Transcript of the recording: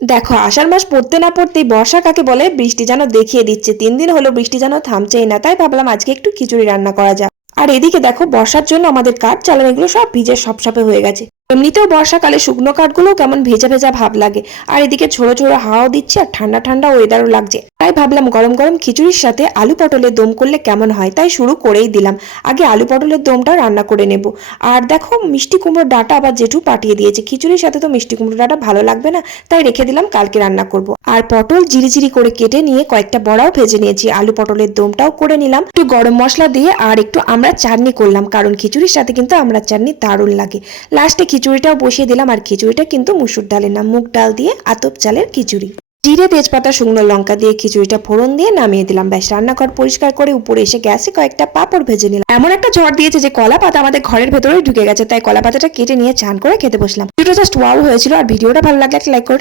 দেখো, আষাঢ় মাস পড়তে না পড়তেই বর্ষা কাকে বলে? বৃষ্টি যেন দেখিয়ে দিচ্ছে। তিন দিন হলো বৃষ্টি যেন থামছেই না, তাই ভাবলাম আজকে একটু খিচুড়ি রান্না করা যাক। আর এদিকে দেখো, বর্ষার জন্য আমাদের কাঠ চালানিগুলো সব ভিজে সপসপে হয়ে গেছে। এমনিতেও বর্ষাকালে শুকনো কাঠগুলো কেমন ভেজা ভেজা ভাব লাগে। আর এদিকে ছোড়ো ছোড়ো হাওয়াও দিচ্ছে আর ঠান্ডা ঠান্ডা ওয়েদারও লাগছে। তাই ভাবলাম গরম গরম খিচুড়ির সাথে আলু পটলের দম করলে কেমন হয়, তাই শুরু করেই দিলাম। আগে আলু পটলের দমটা রান্না করে নেব। আর দেখো, মিষ্টি কুমড়ো ডাটা আবার জেঠু পাঠিয়ে দিয়েছে। খিচুড়ির সাথে তো মিষ্টি কুমড়ো ডাটা ভালো লাগবে না, তাই রেখে দিলাম কালকে রান্না করব। আর পটল জিরিজিরি করে কেটে নিয়ে কয়েকটা বড়াও ভেজে নিয়েছি। আলু পটলের দমটাও করে নিলাম। একটু গরম মশলা দিয়ে আর একটু আমরা চাটনি করলাম, কারণ খিচুড়ির সাথে কিন্তু আমরা চাটনি দারুণ লাগে। লাস্টে খিচুড়িটাও বসিয়ে দিলাম আর খিচুড়িটা কিন্তু মুসুর ডালের না মুগ ডাল দিয়ে আতপ চালের খিচুড়ি। জিরে, তেজপাতা, শুকনো লঙ্কা দিয়ে খিচুড়িটা ফোড়ন দিয়ে নামিয়ে দিলাম। ব্যাস, রান্নাঘর পরিষ্কার করে উপরে এসে গ্যাসে কয়েকটা পাপড় ভেজে নিলাম। এমন একটা ঝড় দিয়েছে যে কলা পাতা আমাদের ঘরের ভেতরে ঢুকে গেছে, তাই কলা পাতাটা কেটে নিয়ে চান করে খেতে বসলাম। জাস্ট ওয়াও হয়েছিল আর ভিডিওটা ভালো লাগলে একটা লাইক করে।